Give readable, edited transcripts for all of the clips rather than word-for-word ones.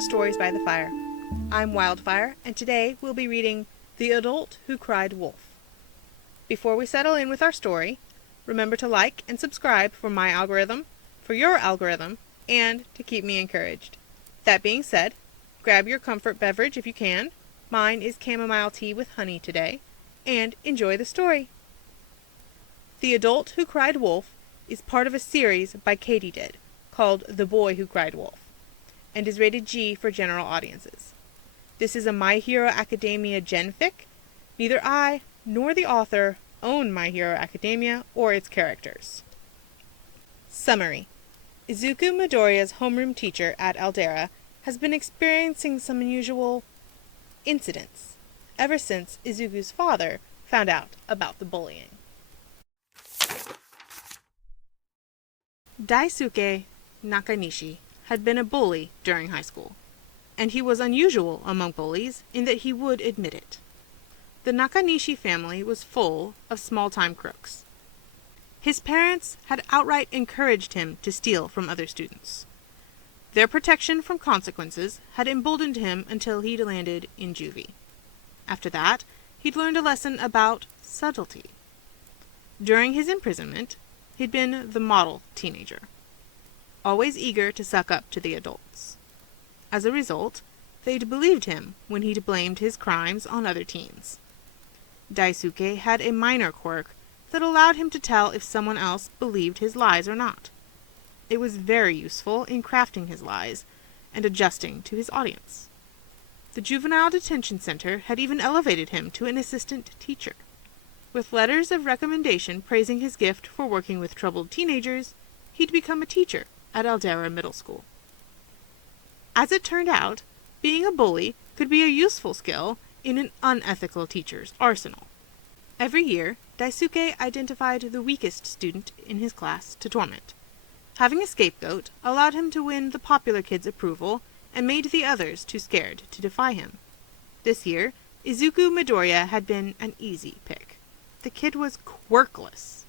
to Stories by the Fire. I'm Wildfire, and today we'll be reading The Adult Who Cried Wolf. Before we settle in with our story, remember to like and subscribe for my algorithm, for your algorithm, and to keep me encouraged. That being said, grab your comfort beverage if you can. Mine is chamomile tea with honey today, and enjoy the story. The Adult Who Cried Wolf is part of a series by Katydid called The Boy Who Cried Wolf, and is rated G for general audiences. This is a My Hero Academia genfic. Neither I nor the author own My Hero Academia or its characters. Summary. Izuku Midoriya's homeroom teacher at Aldera has been experiencing some unusual incidents ever since Izuku's father found out about the bullying. Daisuke Nakanishi had been a bully during high school, and he was unusual among bullies in that he would admit it. The Nakanishi family was full of small-time crooks. His parents had outright encouraged him to steal from other students. Their protection from consequences had emboldened him until he'd landed in juvie. After that, he'd learned a lesson about subtlety. During his imprisonment, he'd been the model teenager, always eager to suck up to the adults. As a result, they'd believed him when he'd blamed his crimes on other teens. Daisuke had a minor quirk that allowed him to tell if someone else believed his lies or not. It was very useful in crafting his lies and adjusting to his audience. The juvenile detention center had even elevated him to an assistant teacher. With letters of recommendation praising his gift for working with troubled teenagers, he'd become a teacher at Aldera Middle School. As it turned out, being a bully could be a useful skill in an unethical teacher's arsenal. Every year, Daisuke identified the weakest student in his class to torment. Having a scapegoat allowed him to win the popular kids' approval and made the others too scared to defy him. This year, Izuku Midoriya had been an easy pick. The kid was quirkless.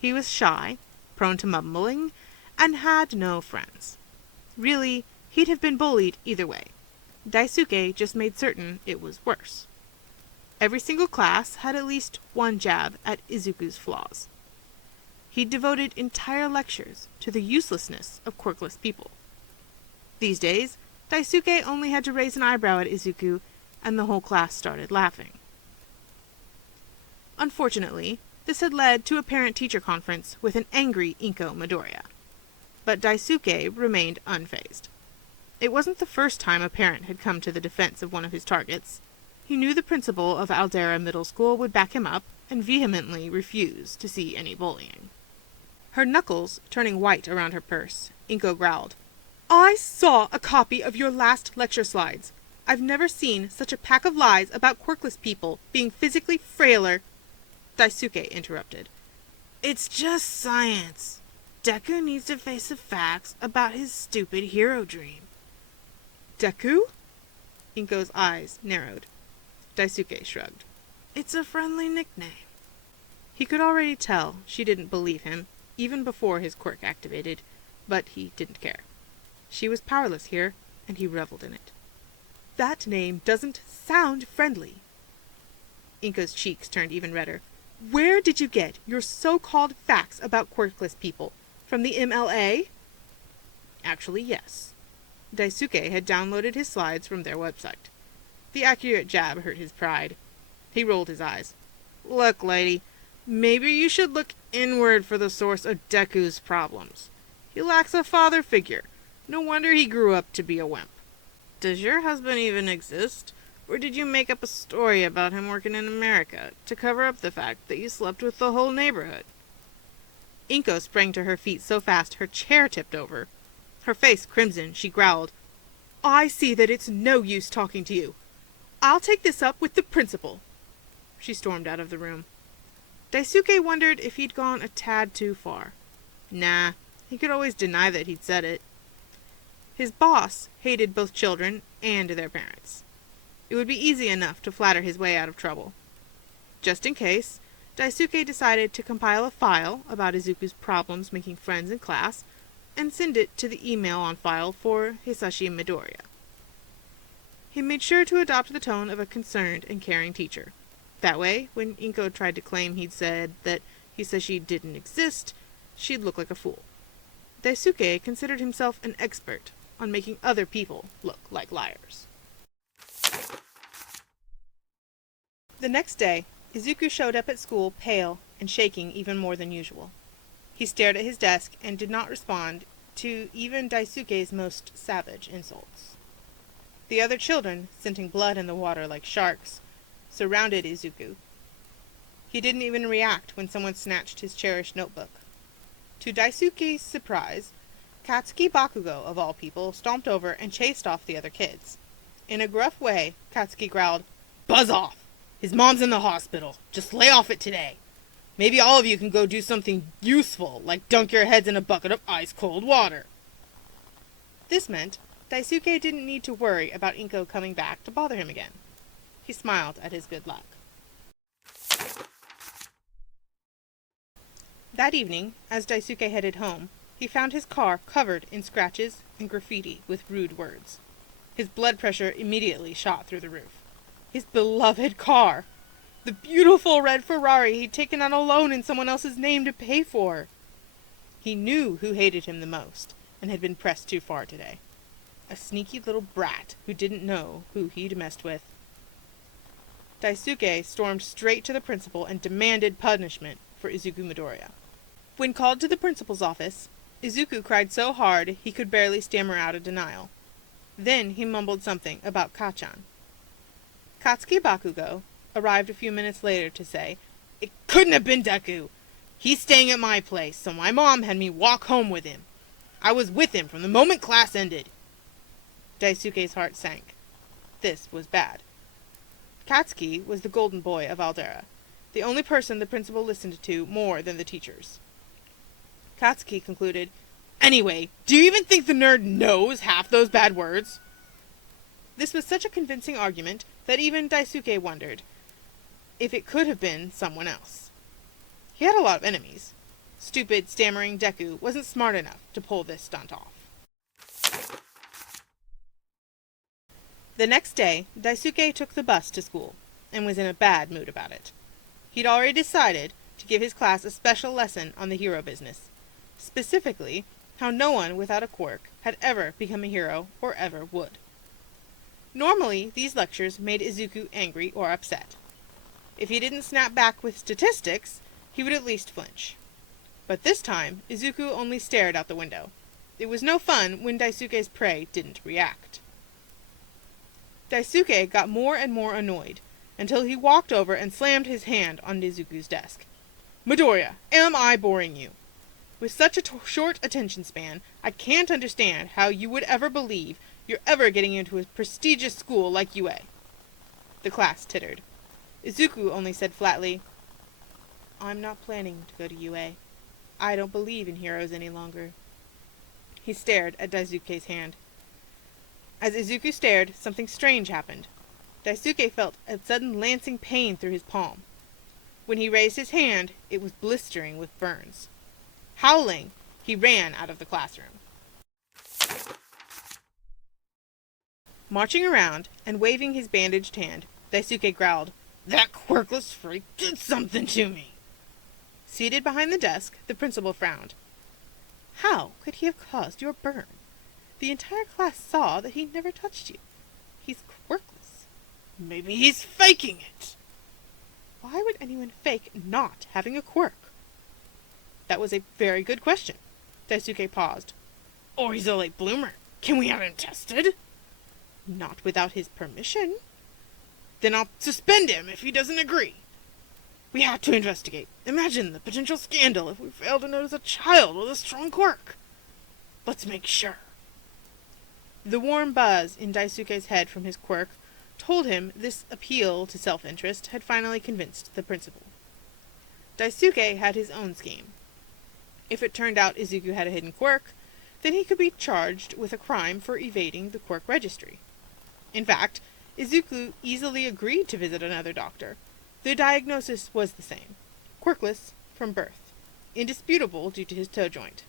He was shy, prone to mumbling, and had no friends. Really, he'd have been bullied either way. Daisuke just made certain it was worse. Every single class had at least one jab at Izuku's flaws. He'd devoted entire lectures to the uselessness of quirkless people. These days, Daisuke only had to raise an eyebrow at Izuku, and the whole class started laughing. Unfortunately, this had led to a parent-teacher conference with an angry Izuku Midoriya. But Daisuke remained unfazed. It wasn't the first time a parent had come to the defense of one of his targets. He knew the principal of Aldera Middle School would back him up and vehemently refuse to see any bullying. Her knuckles turning white around her purse, Izuku growled, "I saw a copy of your last lecture slides. I've never seen such a pack of lies about quirkless people being physically frailer." Daisuke interrupted. "It's just science. Deku needs to face the facts about his stupid hero dream." "Deku?" Inko's eyes narrowed. Daisuke shrugged. "It's a friendly nickname." He could already tell she didn't believe him, even before his quirk activated, but he didn't care. She was powerless here, and he reveled in it. "That name doesn't sound friendly." Inko's cheeks turned even redder. "Where did you get your so-called facts about quirkless people? From the MLA?" Actually, yes. Daisuke had downloaded his slides from their website. The accurate jab hurt his pride. He rolled his eyes. "Look, lady, maybe you should look inward for the source of Deku's problems. He lacks a father figure. No wonder he grew up to be a wimp. Does your husband even exist? Or did you make up a story about him working in America to cover up the fact that you slept with the whole neighborhood?" Inko sprang to her feet so fast her chair tipped over. Her face crimson, she growled, "I see that it's no use talking to you. I'll take this up with the principal." She stormed out of the room. Daisuke wondered if he'd gone a tad too far. Nah, he could always deny that he'd said it. His boss hated both children and their parents. It would be easy enough to flatter his way out of trouble. Just in case, Daisuke decided to compile a file about Izuku's problems making friends in class and send it to the email on file for Hisashi Midoriya. He made sure to adopt the tone of a concerned and caring teacher. That way, when Inko tried to claim he'd said that she didn't exist, she'd look like a fool. Daisuke considered himself an expert on making other people look like liars. The next day, Izuku showed up at school pale and shaking even more than usual. He stared at his desk and did not respond to even Daisuke's most savage insults. The other children, scenting blood in the water like sharks, surrounded Izuku. He didn't even react when someone snatched his cherished notebook. To Daisuke's surprise, Katsuki Bakugo, of all people, stomped over and chased off the other kids. In a gruff way, Katsuki growled, "Buzz off! His mom's in the hospital. Just lay off it today. Maybe all of you can go do something useful, like dunk your heads in a bucket of ice-cold water." This meant Daisuke didn't need to worry about Inko coming back to bother him again. He smiled at his good luck. That evening, as Daisuke headed home, he found his car covered in scratches and graffiti with rude words. His blood pressure immediately shot through the roof. His beloved car! The beautiful red Ferrari he'd taken out a loan in someone else's name to pay for! He knew who hated him the most, and had been pressed too far today. A sneaky little brat who didn't know who he'd messed with. Daisuke stormed straight to the principal and demanded punishment for Izuku Midoriya. When called to the principal's office, Izuku cried so hard he could barely stammer out a denial. Then he mumbled something about Kachan. Katsuki Bakugo arrived a few minutes later to say, "It couldn't have been Deku. He's staying at my place, so my mom had me walk home with him. I was with him from the moment class ended." Daisuke's heart sank. This was bad. Katsuki was the golden boy of Aldera, the only person the principal listened to more than the teachers. Katsuki concluded, "Anyway, do you even think the nerd knows half those bad words?" This was such a convincing argument that even Daisuke wondered if it could have been someone else. He had a lot of enemies. Stupid, stammering Deku wasn't smart enough to pull this stunt off. The next day, Daisuke took the bus to school, and was in a bad mood about it. He'd already decided to give his class a special lesson on the hero business, specifically how no one without a quirk had ever become a hero or ever would. Normally, these lectures made Izuku angry or upset. If he didn't snap back with statistics, he would at least flinch. But this time, Izuku only stared out the window. It was no fun when Daisuke's prey didn't react. Daisuke got more and more annoyed, until he walked over and slammed his hand on Izuku's desk. "Midoriya, am I boring you? With such a short attention span, I can't understand how you would ever believe you're ever getting into a prestigious school like UA." The class tittered. Izuku only said flatly, "I'm not planning to go to UA. I don't believe in heroes any longer." He stared at Daisuke's hand. As Izuku stared, something strange happened. Daisuke felt a sudden lancing pain through his palm. When he raised his hand, it was blistering with burns. Howling, he ran out of the classroom. Marching around and waving his bandaged hand, Daisuke growled, "That quirkless freak did something to me." Seated behind the desk, the principal frowned. "How could he have caused your burn? The entire class saw that he never touched you. He's quirkless." "Maybe he's faking it." "Why would anyone fake not having a quirk?" That was a very good question. Daisuke paused. "Or he's a late bloomer. Can we have him tested?" "Not without his permission." "Then I'll suspend him if he doesn't agree. We have to investigate. Imagine the potential scandal if we fail to notice a child with a strong quirk. Let's make sure." The warm buzz in Daisuke's head from his quirk told him this appeal to self-interest had finally convinced the principal. Daisuke had his own scheme. If it turned out Izuku had a hidden quirk, then he could be charged with a crime for evading the quirk registry. In fact, Izuku easily agreed to visit another doctor. The diagnosis was the same: quirkless from birth, indisputable due to his toe joint.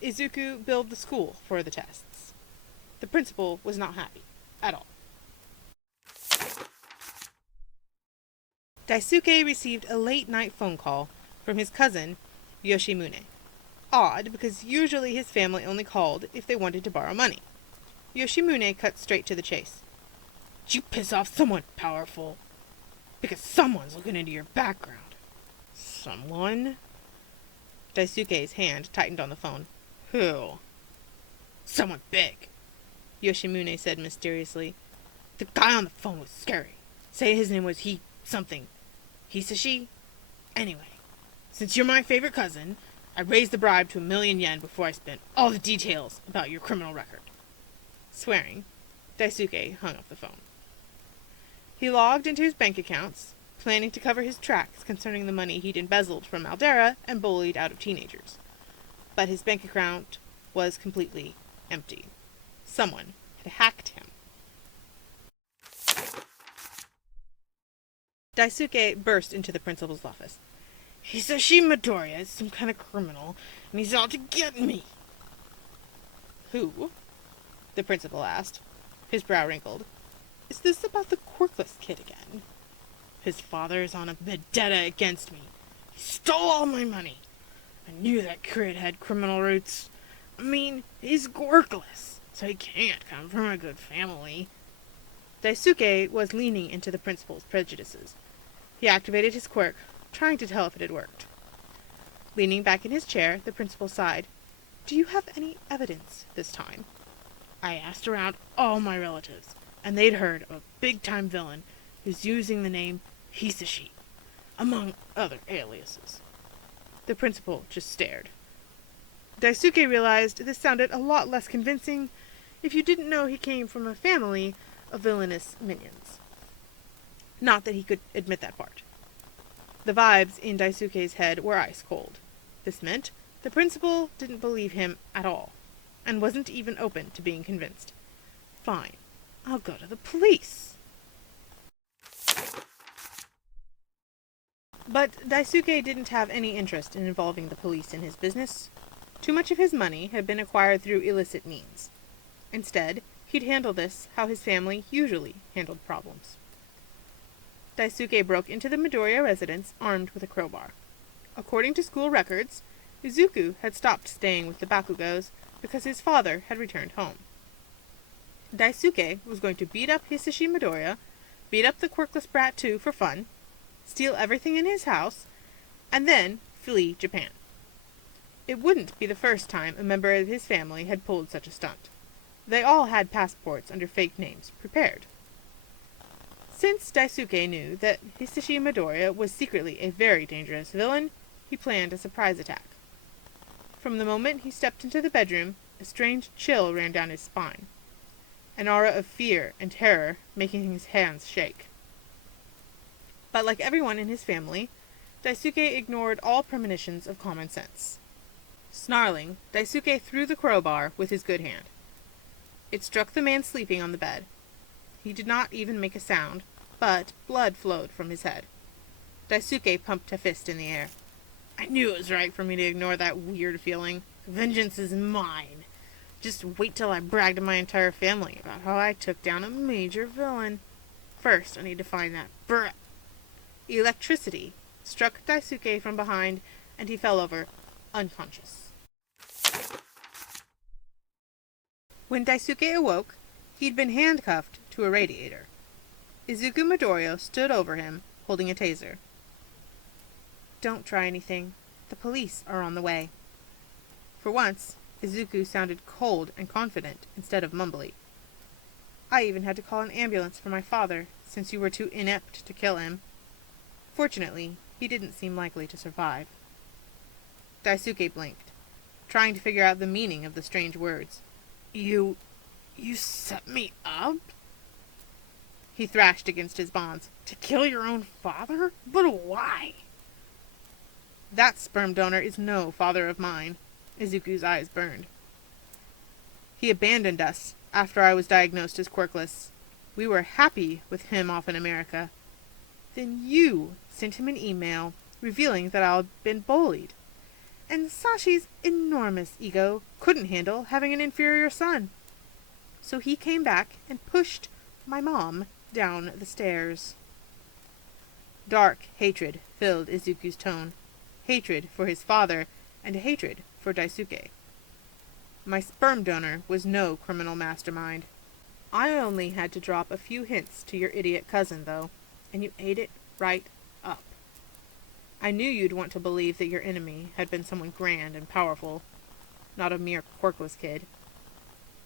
Izuku billed the school for the tests. The principal was not happy, at all. Daisuke received a late-night phone call from his cousin, Yoshimune. Odd, because usually his family only called if they wanted to borrow money. Yoshimune cut straight to the chase. Did you piss off someone powerful? Because someone's looking into your background. Someone? Daisuke's hand tightened on the phone. Who? Someone big, Yoshimune said mysteriously. The guy on the phone was scary. Say his name was something. Hisashi? Anyway, since you're my favorite cousin, I raised the bribe to 1,000,000 yen before I spent all the details about your criminal record. Swearing, Daisuke hung up the phone. He logged into his bank accounts, planning to cover his tracks concerning the money he'd embezzled from Aldera and bullied out of teenagers. But his bank account was completely empty. Someone had hacked him. Daisuke burst into the principal's office. Izuku Midoriya is some kind of criminal, and he's out to get me. Who? The principal asked. His brow wrinkled. Is this about the quirkless kid again? His father is on a vendetta against me. He stole all my money. I knew that kid had criminal roots. I mean, he's quirkless, so he can't come from a good family. Daisuke was leaning into the principal's prejudices. He activated his quirk, trying to tell if it had worked. Leaning back in his chair, the principal sighed. Do you have any evidence this time? I asked around all my relatives, and they'd heard of a big-time villain who's using the name Hisashi, among other aliases. The principal just stared. Daisuke realized this sounded a lot less convincing if you didn't know he came from a family of villainous minions. Not that he could admit that part. The vibes in Daisuke's head were ice cold. This meant the principal didn't believe him at all, and wasn't even open to being convinced. Fine, I'll go to the police. But Daisuke didn't have any interest in involving the police in his business. Too much of his money had been acquired through illicit means. Instead, he'd handle this how his family usually handled problems. Daisuke broke into the Midoriya residence armed with a crowbar. According to school records, Izuku had stopped staying with the Bakugos because his father had returned home. Daisuke was going to beat up Hisashi Midoriya, beat up the quirkless brat too for fun, steal everything in his house, and then flee Japan. It wouldn't be the first time a member of his family had pulled such a stunt. They all had passports under fake names prepared. Since Daisuke knew that Hisashi Midoriya was secretly a very dangerous villain, he planned a surprise attack. From the moment he stepped into the bedroom, a strange chill ran down his spine, an aura of fear and terror making his hands shake. But like everyone in his family, Daisuke ignored all premonitions of common sense. Snarling, Daisuke threw the crowbar with his good hand. It struck the man sleeping on the bed. He did not even make a sound, but blood flowed from his head. Daisuke pumped a fist in the air. I knew it was right for me to ignore that weird feeling. Vengeance is mine. Just wait till I brag to my entire family about how I took down a major villain. First, I need to find that brat. Electricity struck Daisuke from behind, and he fell over, unconscious. When Daisuke awoke, he'd been handcuffed to a radiator. Izuku Midoriya stood over him, holding a taser. Don't try anything. The police are on the way. For once, Izuku sounded cold and confident instead of mumbly. I even had to call an ambulance for my father, since you were too inept to kill him. Fortunately, he didn't seem likely to survive. Daisuke blinked, trying to figure out the meaning of the strange words. You set me up? He thrashed against his bonds. To kill your own father? But why? That sperm donor is no father of mine. Izuku's eyes burned. He abandoned us after I was diagnosed as quirkless. We were happy with him off in America. Then you sent him an email revealing that I'd been bullied. And Sashi's enormous ego couldn't handle having an inferior son. So he came back and pushed my mom down the stairs. Dark hatred filled Izuku's tone. Hatred for his father, and hatred for Daisuke. My sperm donor was no criminal mastermind. I only had to drop a few hints to your idiot cousin, though, and you ate it right up. I knew you'd want to believe that your enemy had been someone grand and powerful, not a mere quirkless kid.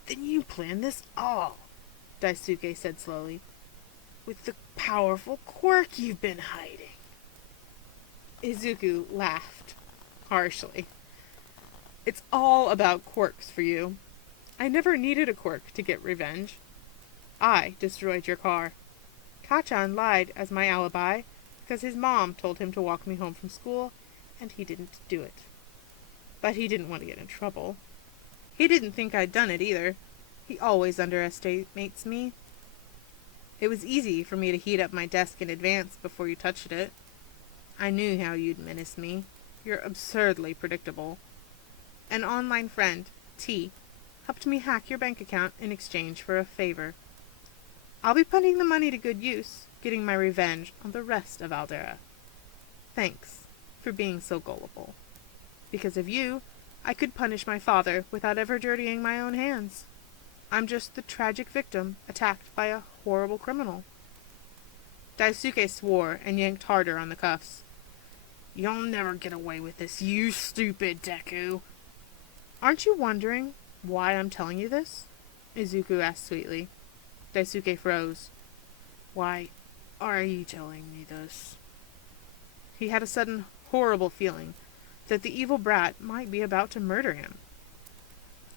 Then you planned this all, Daisuke said slowly, with the powerful quirk you've been hiding. Izuku laughed harshly. It's all about quirks for you. I never needed a quirk to get revenge. I destroyed your car. Kachan lied as my alibi because his mom told him to walk me home from school, and he didn't do it. But he didn't want to get in trouble. He didn't think I'd done it either. He always underestimates me. It was easy for me to heat up my desk in advance before you touched it. I knew how you'd menace me. You're absurdly predictable. An online friend, T, helped me hack your bank account in exchange for a favor. I'll be putting the money to good use, getting my revenge on the rest of Aldera. Thanks for being so gullible. Because of you, I could punish my father without ever dirtying my own hands. I'm just the tragic victim attacked by a horrible criminal. Daisuke swore and yanked harder on the cuffs. You'll never get away with this, you stupid Deku. Aren't you wondering why I'm telling you this? Izuku asked sweetly. Daisuke froze. Why are you telling me this? He had a sudden horrible feeling that the evil brat might be about to murder him.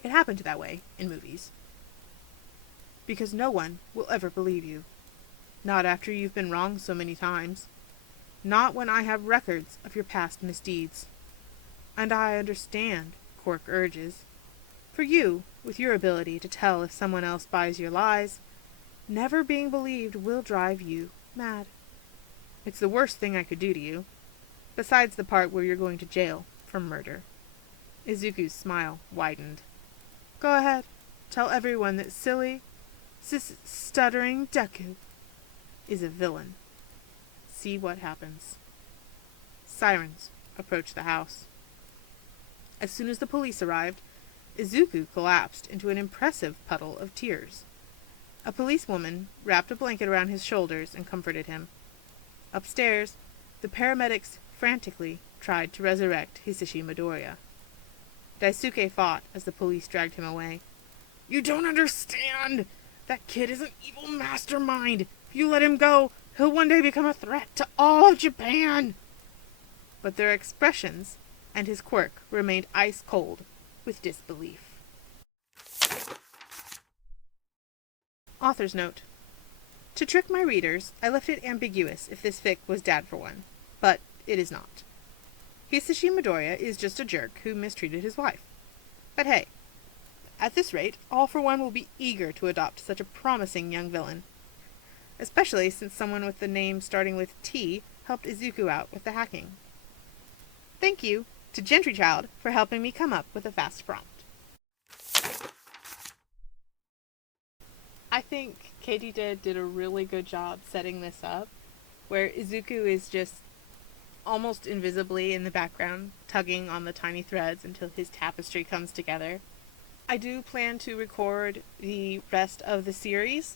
It happened that way in movies. Because no one will ever believe you. Not after you've been wrong so many times. Not when I have records of your past misdeeds. And I understand quirk urges. For you, with your ability to tell if someone else buys your lies, never being believed will drive you mad. It's the worst thing I could do to you, besides the part where you're going to jail for murder. Izuku's smile widened. Go ahead, tell everyone that silly, stuttering Deku is a villain. See what happens. Sirens approached the house. As soon as the police arrived, Izuku collapsed into an impressive puddle of tears. A policewoman wrapped a blanket around his shoulders and comforted him. Upstairs, the paramedics frantically tried to resurrect Izuku Midoriya. Daisuke fought as the police dragged him away. You don't understand! That kid is an evil mastermind! If you let him go, he'll one day become a threat to all of Japan! But their expressions and his quirk remained ice cold with disbelief. Author's note. To trick my readers, I left it ambiguous if this fic was dad for one, but it is not. Izuku Midoriya is just a jerk who mistreated his wife. But hey, at this rate, All for One will be eager to adopt such a promising young villain. Especially since someone with the name starting with T helped Izuku out with the hacking. Thank you to Gentry Child for helping me come up with a fast prompt. I think Katie did a really good job setting this up, where Izuku is just almost invisibly in the background, tugging on the tiny threads until his tapestry comes together. I do plan to record the rest of the series.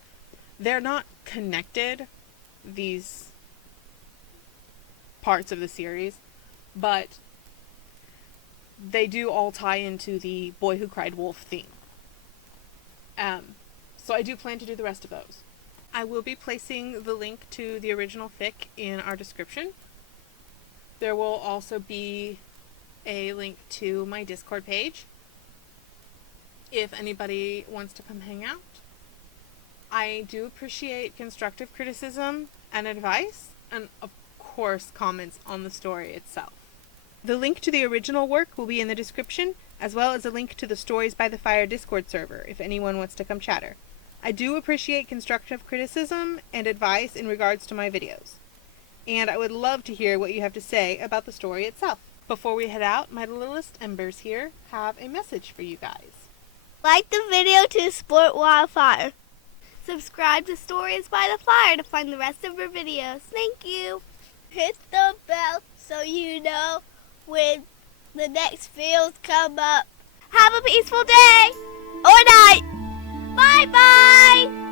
They're not connected, these parts of the series, but they do all tie into the Boy Who Cried Wolf theme. So I do plan to do the rest of those. I will be placing the link to the original fic in our description. There will also be a link to my Discord page if anybody wants to come hang out. I do appreciate constructive criticism and advice, and of course comments on the story itself. The link to the original work will be in the description, as well as a link to the Stories by the Fire Discord server if anyone wants to come chatter. I do appreciate constructive criticism and advice in regards to my videos, and I would love to hear what you have to say about the story itself. Before we head out, my littlest embers here have a message for you guys. Like the video to support Wildfire. Subscribe to Stories by the Fire to find the rest of our videos. Thank you. hit the bell so you know when the next videos come up. Have a peaceful day or night. Bye-bye.